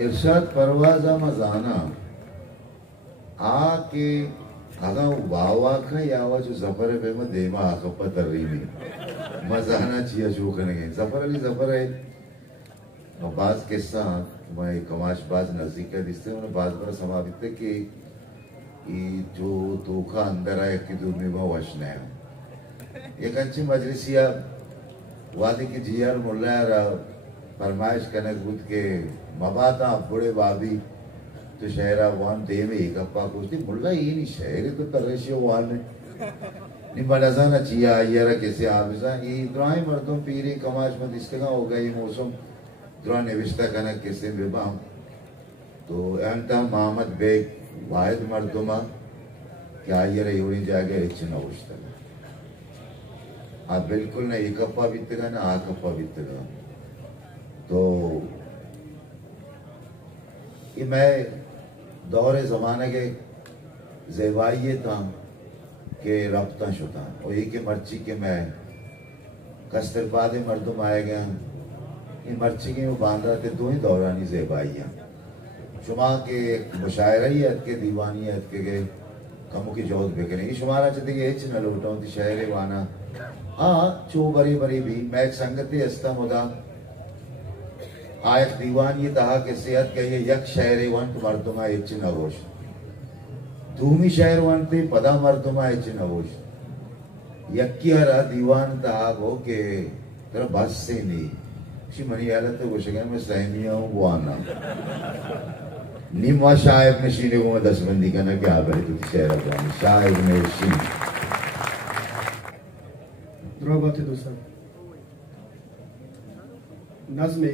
इरशाद परवाजा मजाना आके आगा वावा का यावा जो जफर पे में देमा आकपा तररीमी मजाना चिया जो करेंगे जफर अली जफर है बाज के साथ मैं कमाश बाज नजदीक है दिसते हैं बाज पर समावित है कि जो धोखा अंदर आए कि दुनिया में वशने हैं एक अच्छी मजलिसिया वादी की जियार मुल्ला फरमाइश कनक बुद्ध के मबाता बुढ़े बाबी तो शहरा वान दे में एक अप्पा कुछ नहीं मुल्ला ये नहीं शहर तो तरशियो वान ने नहीं मनाजा ना चिया यारा कैसे आबिजा ये द्राई मर्दों पीरे कमाश में दिसका हो गई मौसम द्रा निविष्टा कनक कैसे विबाम तो अंता मोहम्मद बेग वाहिद मर्दों क्या यारा योरी जागे इच्छा उष्टा आप बिल्कुल ना एक अप्पा बीतेगा ना आक अप्पा बीतेगा तो ये मैं दौरे ज़माने के ज़ेवाइये था के रब्ता शुदा और ये के मर्ची के मैं कस्तर पादे मर्दुम आए गए ये मर्ची के वो बांध रहे थे दो ही दौरानी ज़ेवाइयाँ शुमा के मुशायरियत के दीवानियत के गए कमों की जोत बेकने ये शुमारा चाहते कि एच न लौटाऊं थी शहर वाना हाँ चो बरी बरी भी मैं संगति अस्ता मुदा आयत दीवान ये तहा के सेहत के ये यक शहर वंत मर्दुमा एच नवोश धूमी शहर वंते पदा मर्दुमा एच नवोश यक्कियारा दीवान तहा वो के तेरा बस से नहीं शी मनी यालत तो कुछ मैं सहमिया हूँ वो आना निमा शायब ने शीने को मैं 10 बंदी का ना क्या बड़े तुझे शहर अपना शायब ने शी द्रौपदी दूसरा नज़्मे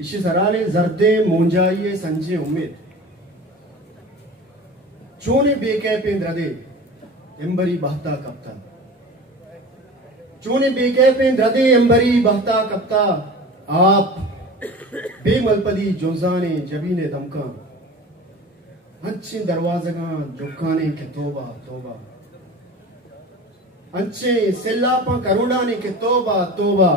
इसी सराने जर्दे मोंजाइए संजय उम्मीद चोने बेकै पेंद्रदे एम्बरी बहता कप्ता चोने बेकै पेंद्रदे एम्बरी बहता कप्ता आप बेमलपदी जोजाने जबीने दमका अच्छे दरवाज़गा जुकाने के तोबा तोबा अच्छे सिल्लापा करोड़ाने के तोबा तोबा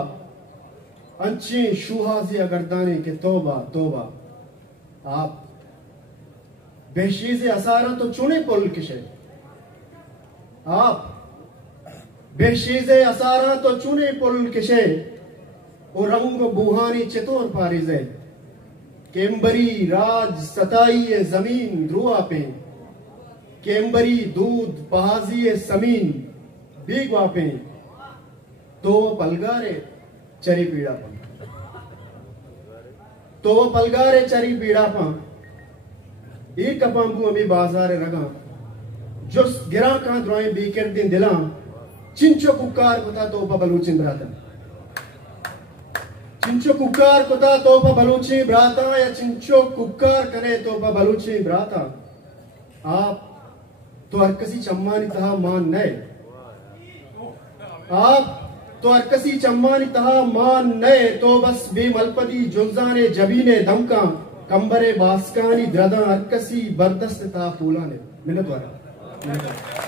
अच्छे शुहाज़िया गर्दाने के तोबा तोबा आप बेशीज़े असारा तो चुने पुल किशे आप बेशीज़े असारा तो चुने पुल किशे और रंग बुहानी चितौर पारिज़े केम्बरी राज सताई जमीन ध्रुआ पे केम्बरी दूध बहाजी समीन बीगवा पे तो पलगारे चरी पीड़ा पा तो पलगारे चरी पीड़ा पा एक कपांबू अमी बाजार रगा जो गिरा का द्रोए बीकर दिन दिला चिंचो कुकार कुता तो बलूचिन ब्राता चिंचो कुकार कुता तो बलूची ब्राता या चिंचो कुकार करे तो बलूची ब्राता आप तो हरकसी चम्मानी तहा मान नए आप तो अरकसी चम्मानी तहा मान नए तो बस बेमलपदी जुल्जाने जबीने दमका कंबरे बास्कानी द्रदा अरकसी बर्दस्त ता फूलाने मिनत वारा